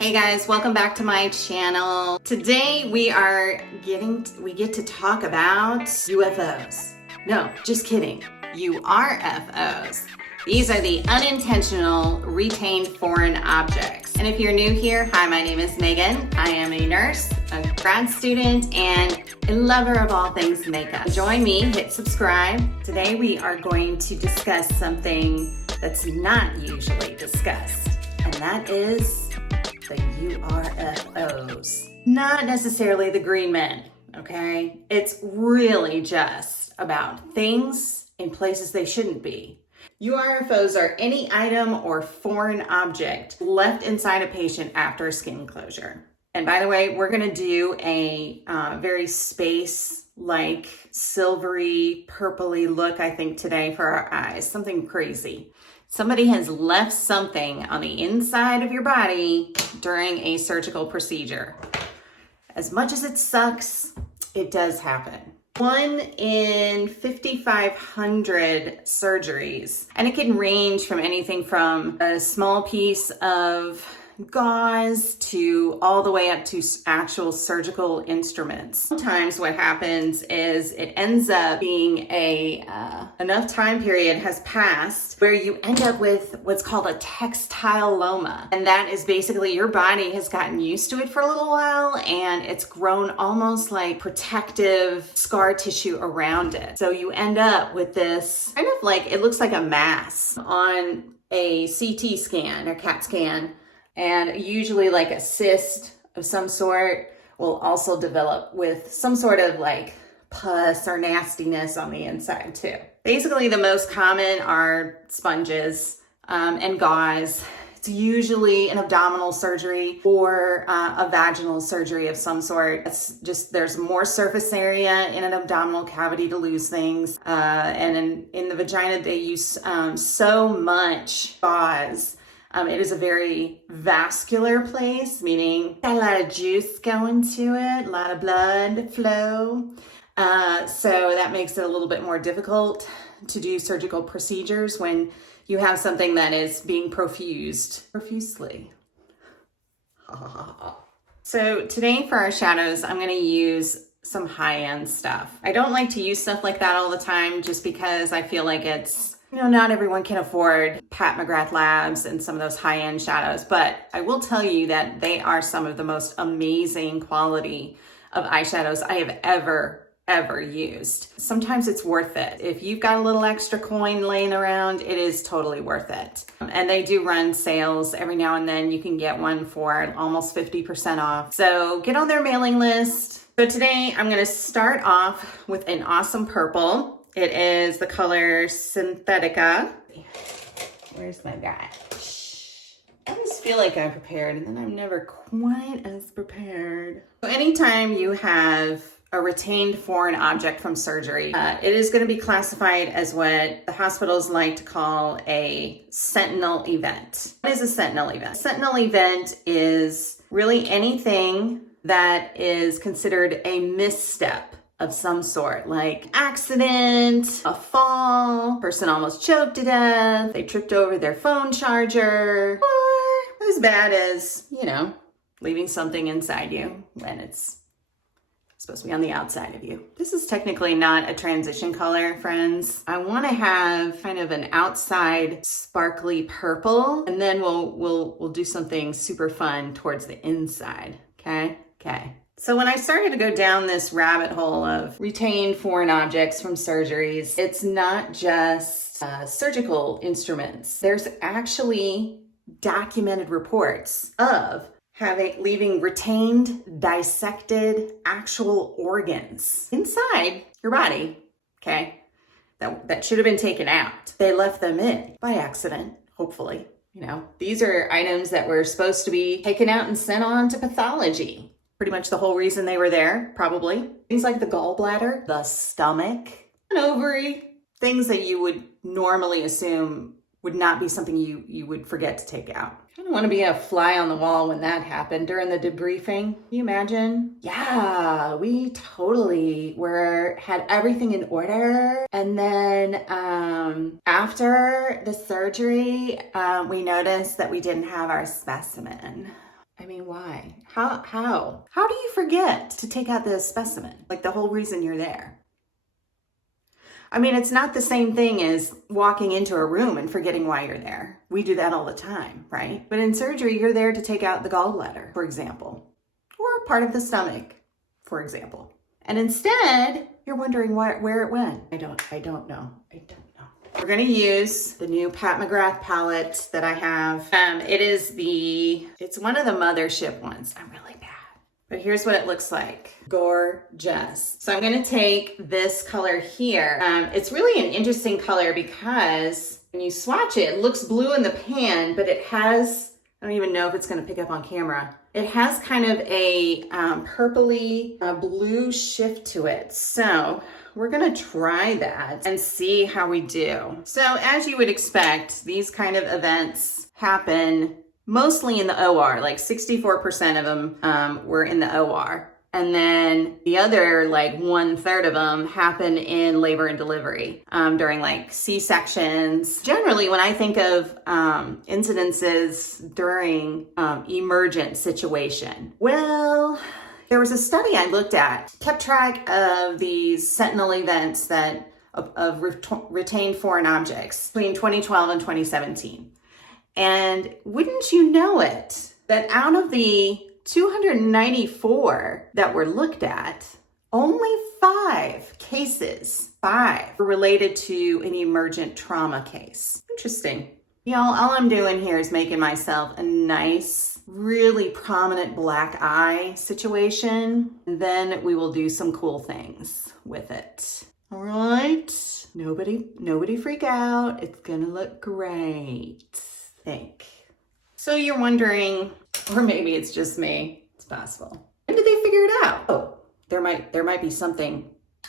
Hey guys, welcome back to my channel. Today we get to talk about UFOs. No, just kidding. URFOs. These are the unintentional retained foreign objects. And if you're new here, hi, my name is Megan. I am a nurse, a grad student, and a lover of all things makeup. Join me, hit subscribe. Today we are going to discuss something that's not usually discussed, and that is the URFOs. Not necessarily the green men, okay? It's really just about things in places they shouldn't be. URFOs are any item or foreign object left inside a patient after a skin closure. And by the way, we're gonna do a very space-like, silvery, purpley look, I think, today for our eyes. Something crazy. Somebody has left something on the inside of your body during a surgical procedure. As much as it sucks, it does happen. 1 in 5,500 surgeries, and it can range from anything from a small piece of gauze to all the way up to actual surgical instruments. Sometimes what happens is it ends up being enough time period has passed where you end up with what's called a textiloma. And that is basically your body has gotten used to it for a little while and it's grown almost like protective scar tissue around it. So you end up with this kind of like, it looks like a mass on a CT scan or CAT scan. And usually like a cyst of some sort will also develop with some sort of like pus or nastiness on the inside too. Basically the most common are sponges and gauze. It's usually an abdominal surgery or a vaginal surgery of some sort. It's just, there's more surface area in an abdominal cavity to lose things. And in the vagina, they use so much gauze. It is a very vascular place, meaning got a lot of juice going to it, a lot of blood flow. So that makes it a little bit more difficult to do surgical procedures when you have something that is being profusely. So today for our shadows, I'm going to use some high-end stuff. I don't like to use stuff like that all the time just because I feel like it's, not everyone can afford Mcgrath Labs and some of those high-end shadows, but I will tell you that they are some of the most amazing quality of eyeshadows I have ever used. Sometimes it's worth it. If you've got a little extra coin laying around, it is totally worth it. And they do run sales every now and then. You can get one for almost 50% off. So get on their mailing list. So today I'm going to start off with an awesome purple. It is the color Synthetica. Where's my guy? I always feel like I'm prepared and then I'm never quite as prepared. So anytime you have a retained foreign object from surgery, it is going to be classified as what the hospitals like to call a sentinel event. What is a sentinel event? A sentinel event is really anything that is considered a misstep of some sort, like accident, a fall, person almost choked to death, they tripped over their phone charger, or as bad as, leaving something inside you when it's supposed to be on the outside of you. This is technically not a transition color, friends. I want to have kind of an outside sparkly purple, and then we'll do something super fun towards the inside, okay? Okay. So when I started to go down this rabbit hole of retained foreign objects from surgeries, it's not just surgical instruments. There's actually documented reports of leaving retained, dissected, actual organs inside your body, okay? That should have been taken out. They left them in by accident, hopefully. These are items that were supposed to be taken out and sent on to pathology. Pretty much the whole reason they were there, probably. Things like the gallbladder, the stomach, an ovary, things that you would normally assume would not be something you would forget to take out. I don't want to be a fly on the wall when that happened during the debriefing. Can you imagine? Yeah, we totally had everything in order. And then after the surgery, we noticed that we didn't have our specimen. I mean, why? How do you forget to take out the specimen? Like the whole reason you're there. I mean, it's not the same thing as walking into a room and forgetting why you're there. We do that all the time, right? But in surgery, you're there to take out the gallbladder, for example, or part of the stomach, for example. And instead, you're wondering where it went. I don't know. We're gonna use the new Mcgrath palette that I have. It's one of the Mothership ones. I'm really bad. But here's what it looks like. Gorgeous. So I'm gonna take this color here. It's really an interesting color because when you swatch it, it looks blue in the pan, but it has, I don't even know if it's gonna pick up on camera. It has kind of a purpley blue shift to it. So we're gonna try that and see how we do. So as you would expect, these kind of events happen mostly in the OR, like 64% of them were in the OR. And then the other like 1/3 of them happen in labor and delivery during like C-sections. Generally, when I think of incidences during emergent situation, well, there was a study I looked at, kept track of these sentinel events that of retained foreign objects between 2012 and 2017. And wouldn't you know it, that out of the 294 that were looked at, only 5 cases were related to an emergent trauma case. Interesting. Y'all, all I'm doing here is making myself a nice, really prominent black eye situation. And then we will do some cool things with it. All right. Nobody freak out. It's gonna look great. So you're wondering, or maybe it's just me, it's possible. When did they figure it out? Oh, there might be something,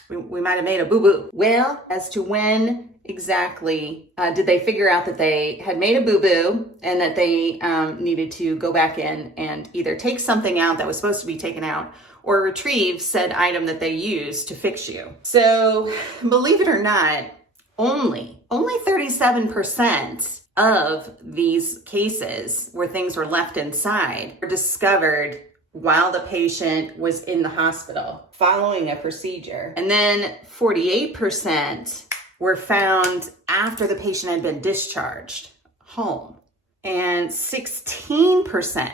we might have made a boo-boo. Well, as to when exactly did they figure out that they had made a boo-boo and that they needed to go back in and either take something out that was supposed to be taken out or retrieve said item that they used to fix you. So believe it or not, only 37% of these cases where things were left inside were discovered while the patient was in the hospital following a procedure. And then 48% were found after the patient had been discharged home. And 16%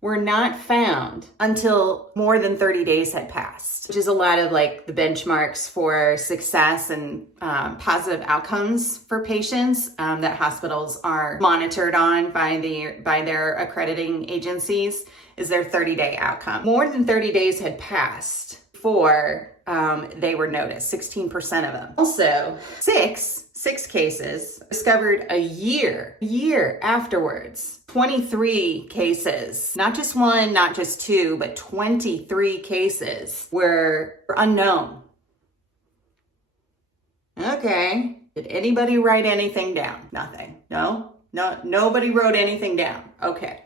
were not found until more than 30 days had passed, which is a lot of like the benchmarks for success and positive outcomes for patients that hospitals are monitored on by their accrediting agencies is their 30-day outcome. More than 30 days had passed before they were noticed, 16% of them. Also, six cases discovered a year afterwards. 23 cases, not just one, not just two, but 23 cases were unknown. Okay, did anybody write anything down? Nothing. No, nobody wrote anything down. Okay,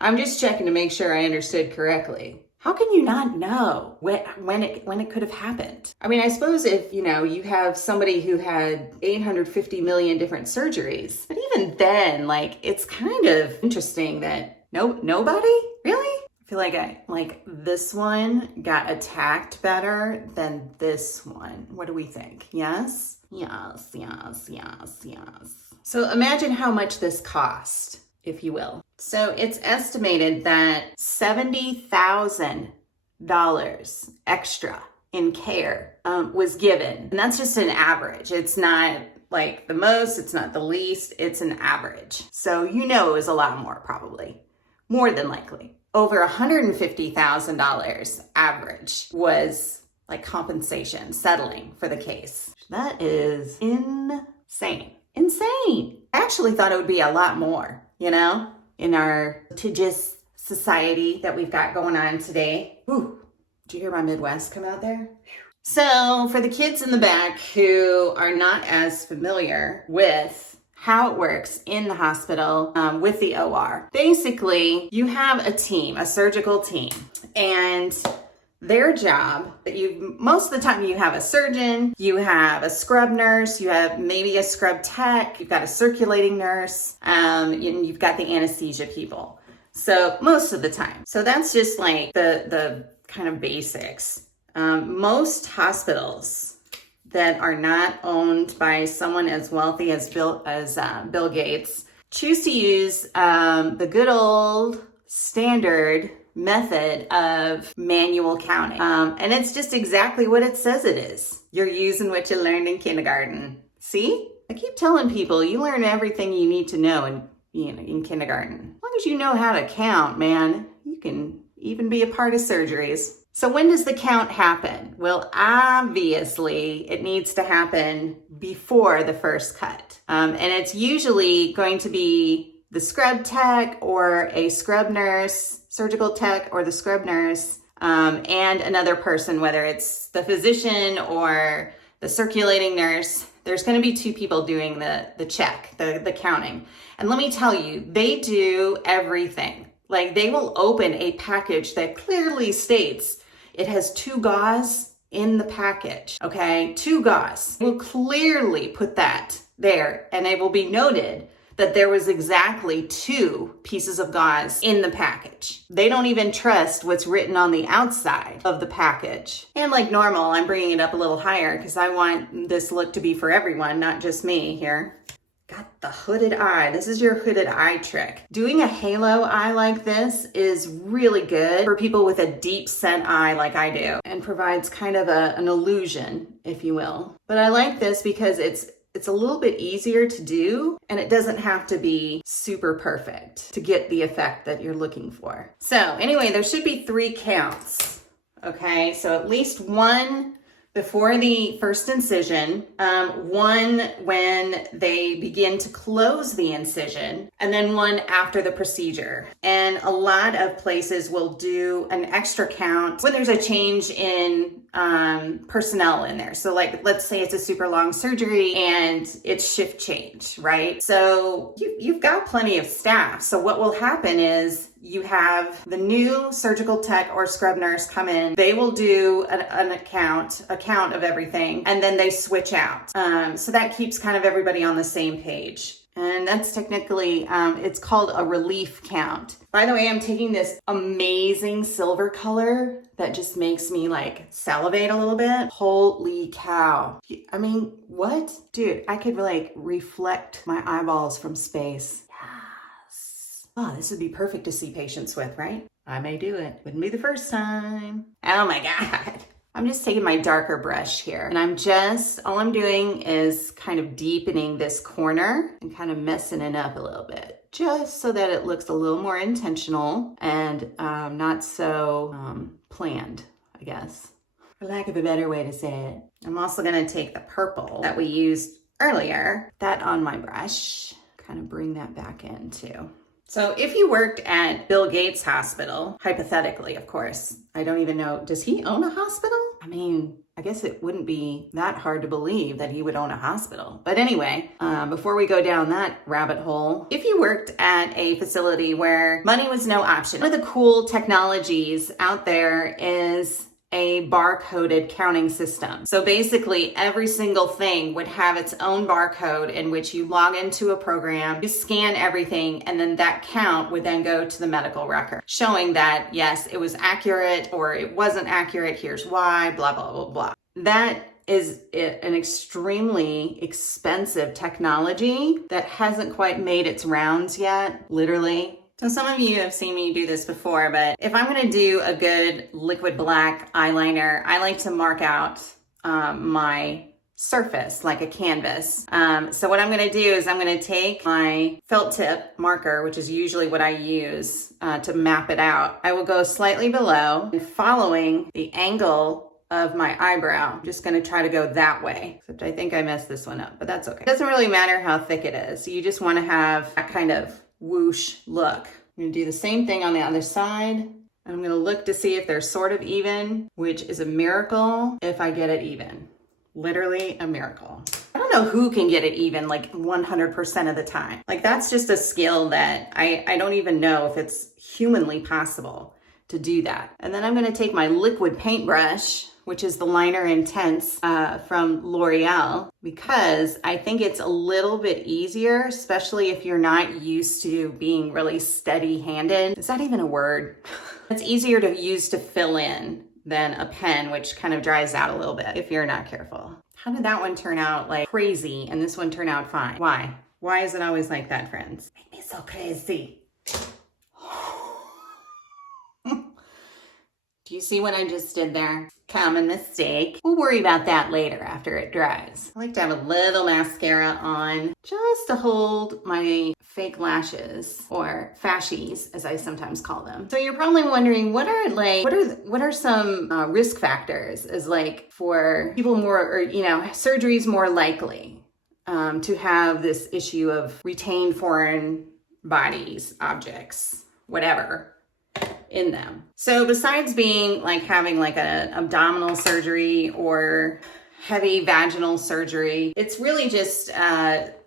I'm just checking to make sure I understood correctly. How can you not know when it could have happened? I mean, I suppose if, you have somebody who had 850 million different surgeries, but even then, like, it's kind of interesting that nobody? Really? I feel like this one got attacked better than this one. What do we think? Yes? Yes. So imagine how much this cost, if you will. So it's estimated that $70,000 extra in care was given. And that's just an average. It's not like the most, it's not the least, it's an average. So it was a lot more probably, more than likely. Over $150,000 average was like compensation, settling for the case. That is insane. I actually thought it would be a lot more, in our litigious society that we've got going on today. Ooh, did you hear my Midwest come out there? So for the kids in the back who are not as familiar with how it works in the hospital with the OR, basically you have a team, a surgical team, and their job, most of the time you have a surgeon, you have a scrub nurse, you have maybe a scrub tech, you've got a circulating nurse, and you've got the anesthesia people. So most of the time. So that's just like the kind of basics. Most hospitals that are not owned by someone as wealthy as Bill Gates choose to use the good old standard method of manual counting. And it's just exactly what it says it is. You're using what you learned in kindergarten. See? I keep telling people you learn everything you need to know in kindergarten. As long as you know how to count, man, you can even be a part of surgeries. So when does the count happen? Well, obviously it needs to happen before the first cut. And it's usually going to be the scrub tech or a scrub nurse, surgical tech or the scrub nurse, and another person, whether it's the physician or the circulating nurse. There's going to be two people doing the check, the counting. And let me tell you, they do everything. Like, they will open a package that clearly states it has 2 gauze in the package, okay? 2 gauze. We'll clearly put that there, and it will be noted that there was exactly 2 pieces of gauze in the package. They don't even trust what's written on the outside of the package. And like normal, I'm bringing it up a little higher because I want this look to be for everyone, not just me here. Got the hooded eye. This is your hooded eye trick. Doing a halo eye like this is really good for people with a deep set eye like I do, and provides kind of an illusion, if you will. But I like this because it's a little bit easier to do, and it doesn't have to be super perfect to get the effect that you're looking for. So anyway, there should be 3 counts. Okay, so at least 1 before the first incision, 1 when they begin to close the incision, and then 1 after the procedure. And a lot of places will do an extra count when there's a change in personnel in there. So like, let's say it's a super long surgery and it's shift change, right? So you've got plenty of staff. So what will happen is you have the new surgical tech or scrub nurse come in. They will do a count of everything, and then they switch out. So that keeps kind of everybody on the same page. And that's technically, it's called a relief count. By the way, I'm taking this amazing silver color that just makes me like salivate a little bit. Holy cow. I mean, what? Dude, I could like reflect my eyeballs from space. Yes. Oh, this would be perfect to see patients with, right? I may do it. Wouldn't be the first time. Oh my God. I'm just taking my darker brush here, and all I'm doing is kind of deepening this corner and kind of messing it up a little bit, just so that it looks a little more intentional and not so planned, I guess, for lack of a better way to say it. I'm also gonna take the purple that we used earlier, that on my brush, kind of bring that back in too. So if you worked at Bill Gates' hospital, hypothetically, of course, I don't even know, does he own a hospital? I mean, I guess it wouldn't be that hard to believe that he would own a hospital. But anyway, before we go down that rabbit hole, if you worked at a facility where money was no option, one of the cool technologies out there is a barcoded counting system. So basically every single thing would have its own barcode in which you log into a program, you scan everything, and then that count would then go to the medical record, showing that yes, it was accurate or it wasn't accurate, here's why, blah, blah, blah, blah. That is an extremely expensive technology that hasn't quite made its rounds yet, literally. So some of you have seen me do this before, but if I'm gonna do a good liquid black eyeliner, I like to mark out my surface like a canvas. So what I'm gonna do is I'm gonna take my felt tip marker, which is usually what I use to map it out. I will go slightly below and following the angle of my eyebrow. I'm just gonna try to go that way, except I think I messed this one up, but that's okay. It doesn't really matter how thick it is. You just wanna have that kind of whoosh look. I'm gonna do the same thing on the other side. I'm gonna look to see if they're sort of even, which is a miracle if I get it even. Literally a miracle. I don't know who can get it even like 100% of the time. Like that's just a skill that I don't even know if it's humanly possible. to do that. And then I'm gonna take my liquid paintbrush, which is the Liner Intense from L'Oreal, because I think it's a little bit easier, especially if you're not used to being really steady-handed. Is that even a word? It's easier to use to fill in than a pen, which kind of dries out a little bit if you're not careful. How did that one turn out like crazy and this one turn out fine? Why? Why is it always like that, friends? Make me so crazy. Do you see what I just did there? Common mistake. We'll worry about that later after it dries. I like to have a little mascara on just to hold my fake lashes, or fashies as I sometimes call them. So you're probably wondering, what are some risk factors as like for people more, or surgeries more likely to have this issue of retained foreign bodies, objects, whatever, in them. So besides being like having like an abdominal surgery or heavy vaginal surgery, it's really just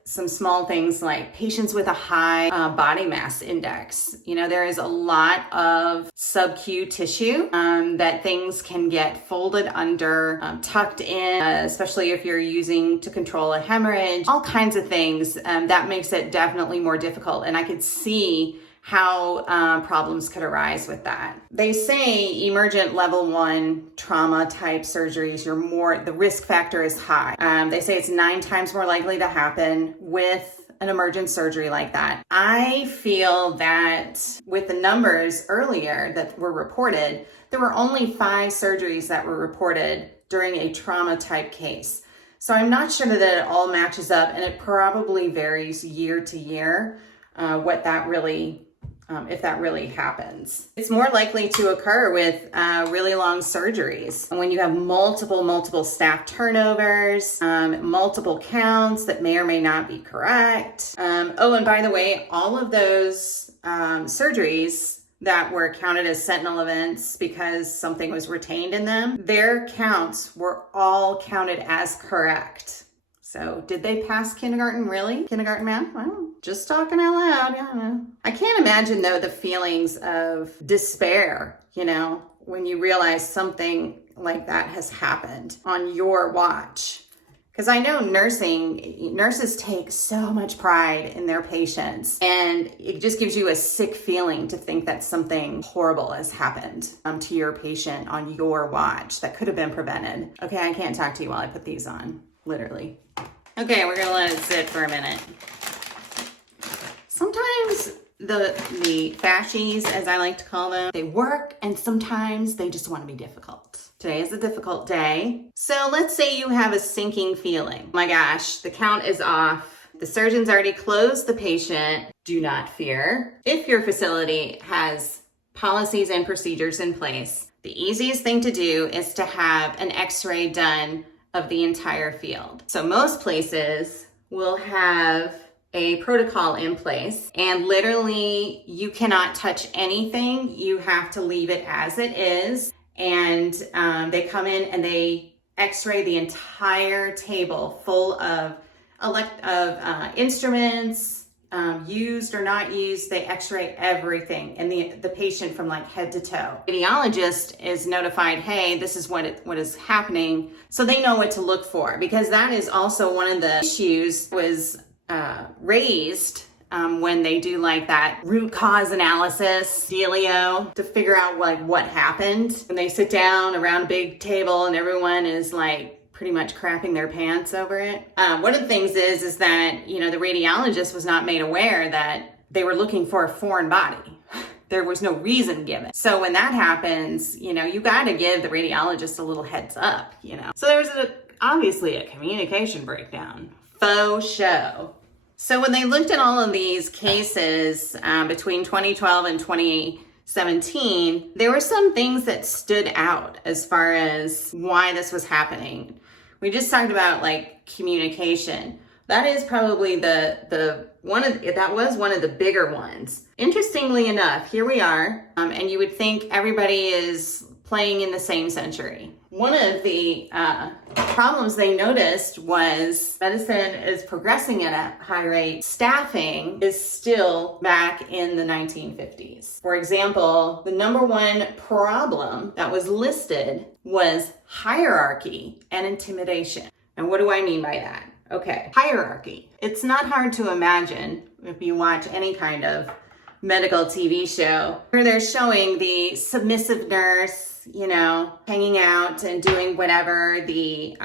some small things like patients with a high body mass index. There is a lot of sub-Q tissue that things can get folded under, tucked in, especially if you're using to control a hemorrhage, all kinds of things. That makes it definitely more difficult. And I could see how problems could arise with that. They say emergent level 1 trauma type surgeries, the risk factor is high. They say it's 9 times more likely to happen with an emergent surgery like that. I feel that with the numbers earlier that were reported, there were only 5 surgeries that were reported during a trauma type case. So I'm not sure that it all matches up, and it probably varies year to year if that really happens. It's more likely to occur with really long surgeries. And when you have multiple staff turnovers, multiple counts that may or may not be correct. And by the way, all of those surgeries that were counted as sentinel events because something was retained in them, their counts were all counted as correct. So did they pass kindergarten, really? Kindergarten math? Well, just talking out loud. Yeah. I can't imagine though the feelings of despair, when you realize something like that has happened on your watch. Because I know nurses take so much pride in their patients, and it just gives you a sick feeling to think that something horrible has happened to your patient on your watch that could have been prevented. Okay, I can't talk to you while I put these on, literally. Okay, we're gonna let it sit for a minute. Sometimes the fashies, as I like to call them, they work, and sometimes they just want to be difficult. Today is a difficult day. So let's say you have a sinking feeling. Oh my gosh, the count is off. The surgeon's already closed the patient. Do not fear. If your facility has policies and procedures in place, the easiest thing to do is to have an x-ray done of the entire field. So most places will have a protocol in place, and literally you cannot touch anything. You have to leave it as it is. And they come in and they x-ray the entire table full of instruments, used or not used. They x-ray everything and the patient from like head to toe. The radiologist is notified, hey, this is what is happening. So they know what to look for, because that is also one of the issues was raised when they do like that root cause analysis dealio to figure out like what happened. When they sit down around a big table and everyone is like pretty much crapping their pants over it. One of the things is that, the radiologist was not made aware that they were looking for a foreign body. There was no reason given. So when that happens, you got to give the radiologist a little heads up, So there was obviously a communication breakdown. Faux show. So when they looked at all of these cases between 2012 and 2017, there were some things that stood out as far as why this was happening. We just talked about like communication. That is probably that was one of the bigger ones. Interestingly enough, here we are, and you would think everybody is playing in the same century. one of the problems they noticed was medicine is progressing at a high rate. Staffing is still back in the 1950s. For example, the #1 problem that was listed was hierarchy and intimidation. And what do I mean by that? Okay, hierarchy. It's not hard to imagine if you watch any kind of medical TV show where they're showing the submissive nurse, you know, hanging out and doing whatever the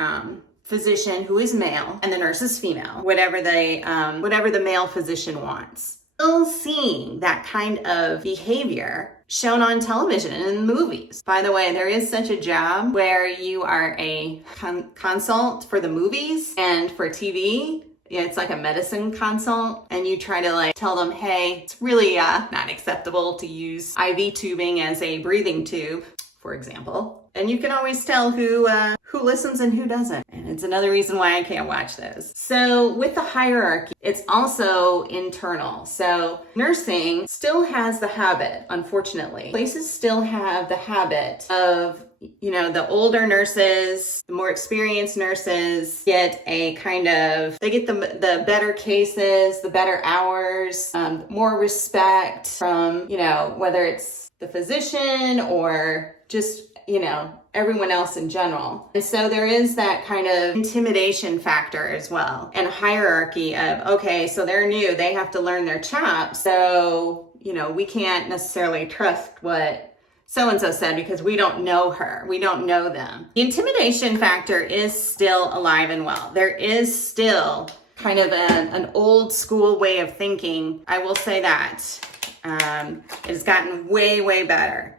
physician, who is male, and the nurse is female, whatever the male physician wants. Still seeing that kind of behavior shown on television and in movies. By the way, there is such a job where you are a consult for the movies and for TV. Yeah, it's like a medicine consult, and you try to like tell them, hey, it's really not acceptable to use IV tubing as a breathing tube, for example. And you can always tell who listens and who doesn't. And it's another reason why I can't watch those. So with the hierarchy, it's also internal. So nursing still has the habit, unfortunately. Places still have the habit of, you know, the older nurses, the more experienced nurses get a kind of, they get the better cases, the better hours, more respect from, you know, whether it's the physician or just, you know, everyone else in general. And so there is that kind of intimidation factor as well, and a hierarchy of, okay, so they're new, they have to learn their chops. So, you know, we can't necessarily trust what so-and-so said because we don't know her, we don't know them. The intimidation factor is still alive and well. There is still kind of an old school way of thinking. I will say that. It has gotten way, way better.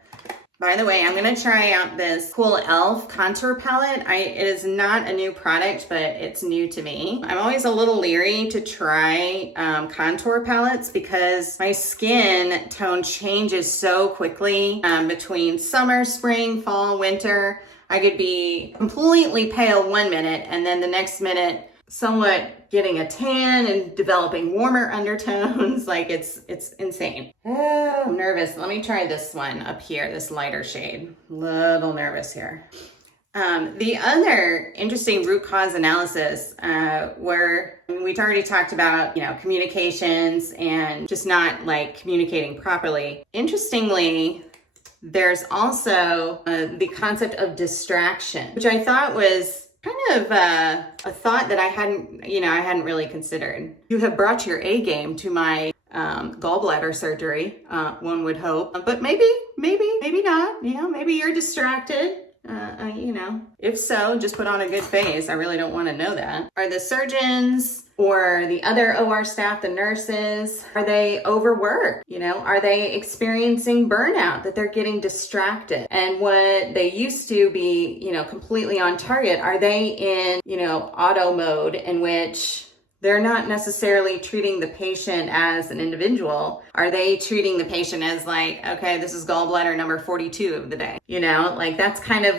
By the way, I'm going to try out this cool e.l.f. contour palette. It is not a new product, but it's new to me. I'm always a little leery to try contour palettes because my skin tone changes so quickly between summer, spring, fall, winter. I could be completely pale 1 minute and then the next minute somewhat getting a tan and developing warmer undertones. Like it's insane. Oh, I'm nervous. Let me try this one up here, this lighter shade. Little nervous here. The other interesting root cause analysis where we've already talked about, you know, communications and just not like communicating properly. Interestingly, there's also the concept of distraction, which I thought was kind of a thought that I hadn't really considered. You have brought your A game to my gallbladder surgery, one would hope, but maybe not. You know, maybe you're distracted. You know, if so, just put on a good face. I really don't want to know that. Are the surgeons or the other OR staff, the nurses, are they overworked? You know, are they experiencing burnout, that they're getting distracted? And what they used to be, you know, completely on target, are they in, you know, auto mode in which they're not necessarily treating the patient as an individual? Are they treating the patient as like, okay, this is gallbladder number 42 of the day? You know, like that's kind of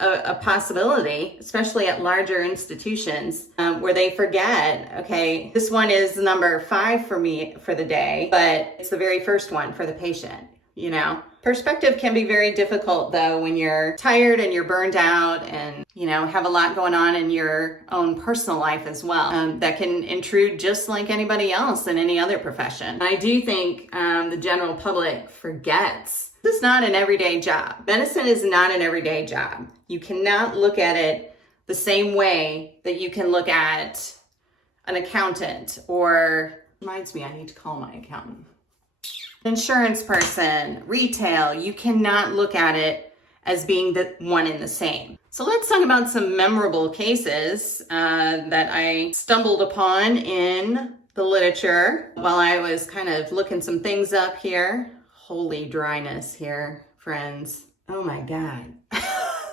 a possibility, especially at larger institutions where they forget, okay, this one is number 5 for me for the day, but it's the very first one for the patient, you know? Perspective can be very difficult though when you're tired and you're burned out and, you know, have a lot going on in your own personal life as well. That can intrude just like anybody else in any other profession. I do think the general public forgets this is not an everyday job. Medicine is not an everyday job. You cannot look at it the same way that you can look at an accountant, or reminds me, I need to call my accountant. Insurance person, retail. You cannot look at it as being the one and the same. So let's talk about some memorable cases that I stumbled upon in the literature while I was kind of looking some things up here. Holy dryness here, friends. Oh my God.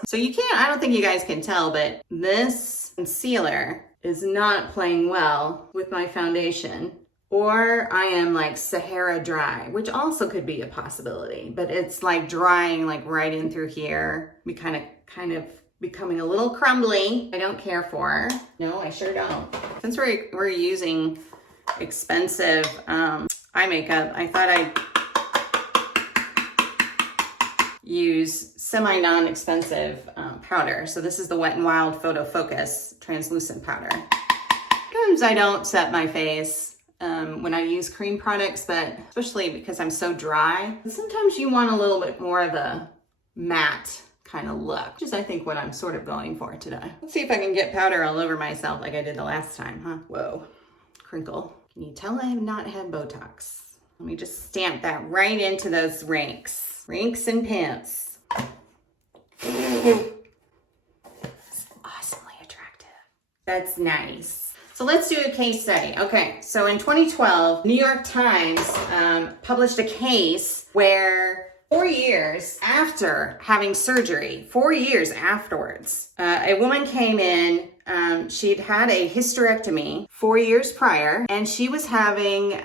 So you can't, I don't think you guys can tell, but this concealer is not playing well with my foundation, or I am like Sahara dry, which also could be a possibility, but it's like drying like right in through here. We kind of becoming a little crumbly. I don't care for. No, I sure don't. Since we're using expensive eye makeup, I thought I'd use semi non-expensive powder. So this is the Wet n Wild Photo Focus translucent powder. Sometimes I don't set my face when I use cream products, but especially because I'm so dry, sometimes you want a little bit more of a matte kind of look, which is I think what I'm sort of going for today. Let's see if I can get powder all over myself like I did the last time, huh? Whoa, crinkle. Can you tell I have not had Botox? Let me just stamp that right into those rinks. Rinks and pants. It's awesomely attractive. That's nice. So let's do a case study. Okay, so in 2012, New York Times published a case where 4 years after having surgery, 4 years afterwards, a woman came in, she'd had a hysterectomy 4 years prior, and she was having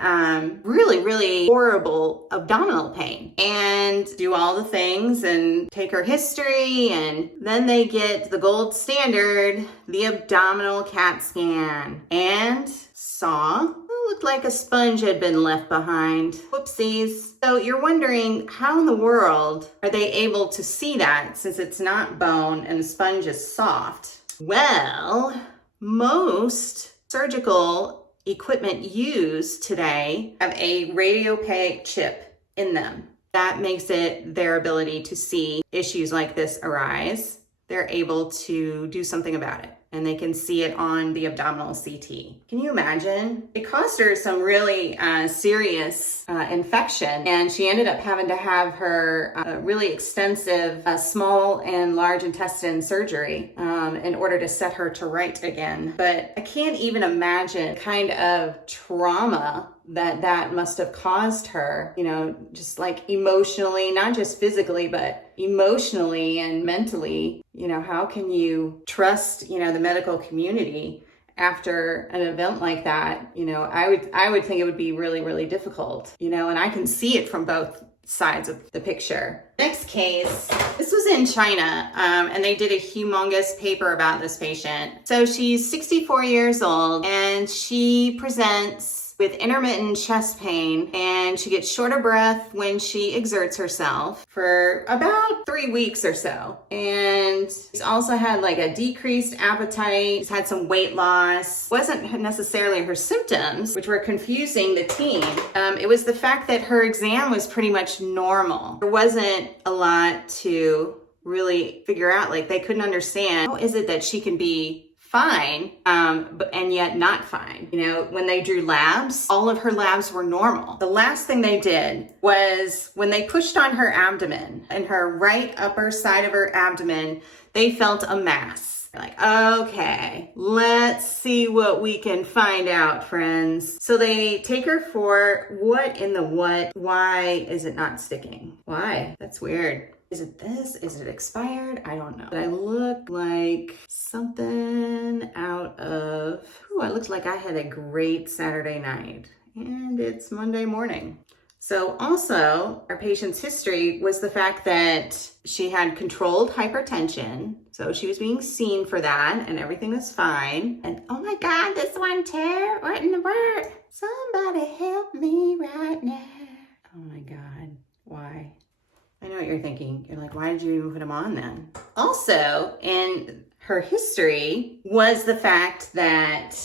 really horrible abdominal pain, and do all the things and take her history, and then they get the gold standard, the abdominal CAT scan, and saw it looked like a sponge had been left behind. Whoopsies. So you're wondering, how in the world are they able to see that since it's not bone and the sponge is soft? Well, most surgical equipment used today have a radiopaque chip in them. That makes it their ability to see issues like this arise. They're able to do something about it, and they can see it on the abdominal CT. Can you imagine? It caused her some really serious infection, and she ended up having to have her really extensive small and large intestine surgery in order to set her to right again. But I can't even imagine the kind of trauma that must have caused her, you know, just like emotionally, not just physically, but emotionally and mentally. You know, how can you trust, you know, the medical community after an event like that? You know, I would think it would be really difficult, you know, and I can see it from both sides of the picture. Next case, this was in China, and they did a humongous paper about this patient. So she's 64 years old, and she presents with intermittent chest pain, and she gets short of breath when she exerts herself for about 3 weeks or so. And she's also had like a decreased appetite. She's had some weight loss. It wasn't necessarily her symptoms, which were confusing the team. It was the fact that her exam was pretty much normal. There wasn't a lot to really figure out. Like, they couldn't understand, how is it that she can be fine, and yet not fine? You know, when they drew labs, all of her labs were normal. The last thing they did was when they pushed on her abdomen, and her right upper side of her abdomen, they felt a mass. They're like, okay, let's see what we can find out, friends. So they take her for what in the what? Why is it not sticking? Why? That's weird. Is it this? Is it expired? I don't know. But I look like something out of, I looked like I had a great Saturday night, and it's Monday morning. So also, our patient's history was the fact that she had controlled hypertension. So she was being seen for that, and everything was fine. And oh my God, this one tear, what in the world? Somebody help me right now. Oh my God, why? I know what you're thinking. You're like, why did you even put them on then? Also, in her history was the fact that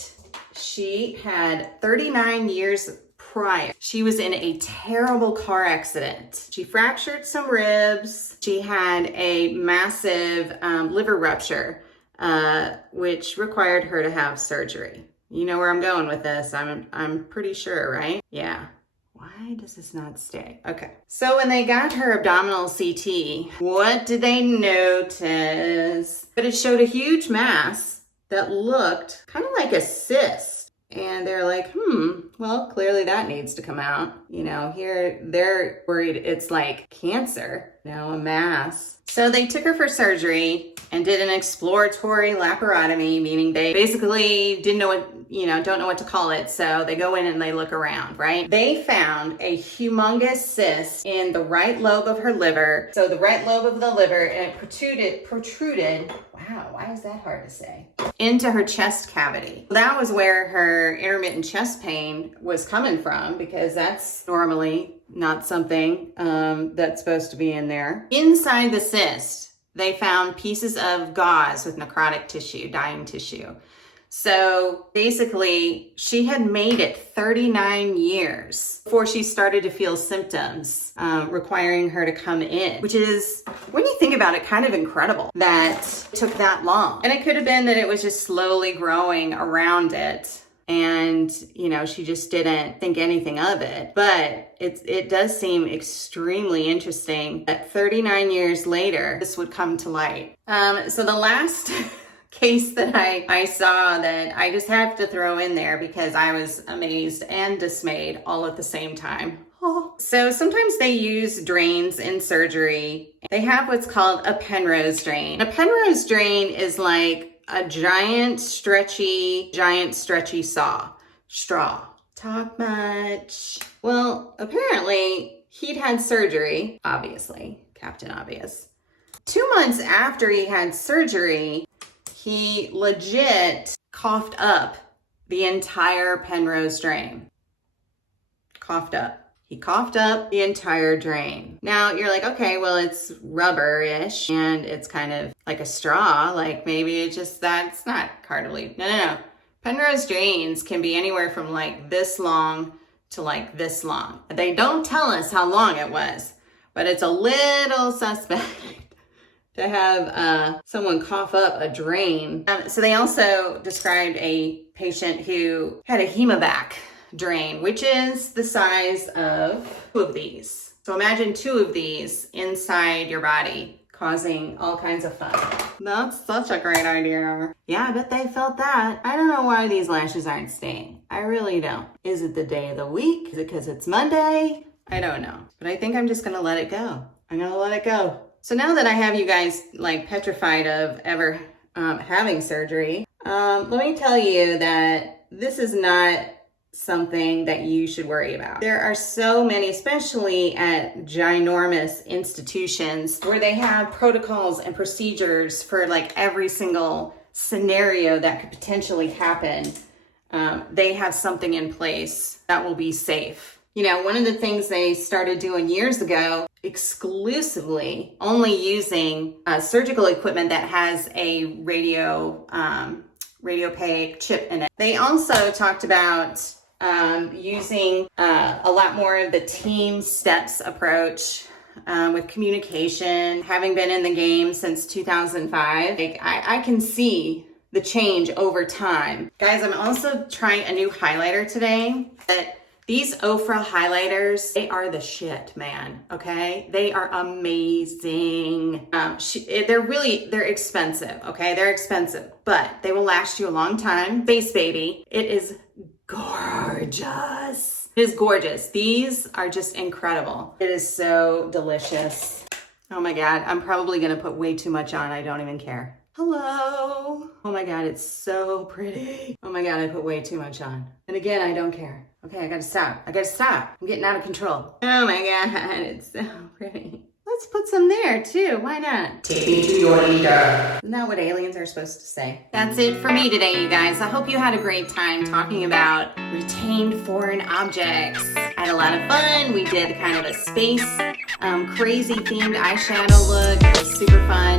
she had 39 years prior. She was in a terrible car accident. She fractured some ribs. She had a massive liver rupture, which required her to have surgery. You know where I'm going with this. I'm pretty sure, right? Yeah. Why does this not stay? Okay. So when they got her abdominal CT, what did they notice? But it showed a huge mass that looked kind of like a cyst. And they're like, well, clearly that needs to come out. You know, here they're worried it's like cancer, you know, a mass. So they took her for surgery and did an exploratory laparotomy, meaning they basically didn't know what, don't know what to call it. So they go in and they look around, right? They found a humongous cyst in the right lobe of her liver. So the right lobe of the liver, and it protruded, wow, why is that hard to say? Into her chest cavity. That was where her intermittent chest pain was coming from, because that's normally not something that's supposed to be in there. Inside the cyst, they found pieces of gauze with necrotic tissue, dying tissue. So basically, she had made it 39 years before she started to feel symptoms requiring her to come in, which is, when you think about it, kind of incredible that it took that long. And it could have been that it was just slowly growing around it, and you know, she just didn't think anything of it. But it does seem extremely interesting that 39 years later this would come to light. So the last case that I saw that I just have to throw in there because I was amazed and dismayed all at the same time. So sometimes they use drains in surgery. They have what's called a Penrose drain. A Penrose drain is like a giant stretchy straw. Talk much. Well, apparently he'd had surgery, obviously, Captain Obvious. 2 months after he had surgery, he legit coughed up the entire Penrose drain. He coughed up the entire drain. Now you're like, okay, well, it's rubber-ish and it's kind of like a straw. Like maybe it just, that's not cartilage. No. Penrose drains can be anywhere from like this long to like this long. They don't tell us how long it was, but it's a little suspect to have someone cough up a drain. So they also described a patient who had a hemovac drain, which is the size of 2 of these. So imagine 2 of these inside your body, causing all kinds of fun. That's such a great idea. Yeah, I bet they felt that. I don't know why these lashes aren't staying. I really don't. Is it the day of the week? Is it because it's Monday? I don't know. But I think I'm just gonna let it go. I'm gonna let it go. So now that I have you guys like petrified of ever having surgery, let me tell you that this is not something that you should worry about. There are so many, especially at ginormous institutions, where they have protocols and procedures for like every single scenario that could potentially happen. They have something in place that will be safe. You know, one of the things they started doing years ago, exclusively only using surgical equipment that has a radiopaque chip in it. They also talked about using a lot more of the team steps approach with communication. Having been in the game since 2005, like, I can see the change over time. Guys, I'm also trying a new highlighter today. These Ofra highlighters, they are the shit, man, okay? They are amazing. They're expensive, okay? They're expensive, but they will last you a long time. Base Baby, it is gorgeous. It is gorgeous. These are just incredible. It is so delicious. Oh my God, I'm probably gonna put way too much on. I don't even care. Hello. Oh my God, it's so pretty. Oh my God, I put way too much on. And again, I don't care. Okay, I gotta stop. I'm getting out of control. Oh my God, it's so pretty. Let's put some there too. Why not? Take me to your leader. Isn't that what aliens are supposed to say? That's it for me today, you guys. I hope you had a great time talking about retained foreign objects. I had a lot of fun. We did kind of a space, crazy themed eyeshadow look. It was super fun.